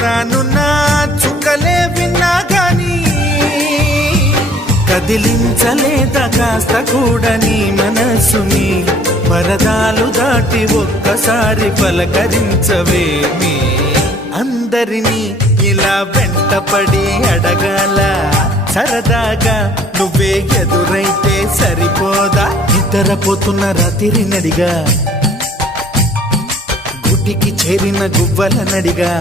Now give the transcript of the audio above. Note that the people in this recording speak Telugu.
రానున్న చుక్కలే విన్నా గాని కదిలించలేదా కాస్త కూడా నీ మనసుని పరదాలు దాటి ఒక్కసారి పలకరించవేమి అందరినీ ఇలా వెంటపడి అడగాల సరదాగా నువ్వే ఎదురైతే సరిపోదా నిద్రపోతున్న రాత్రి నడిగా గుటికి చేరిన గువ్వల నడిగా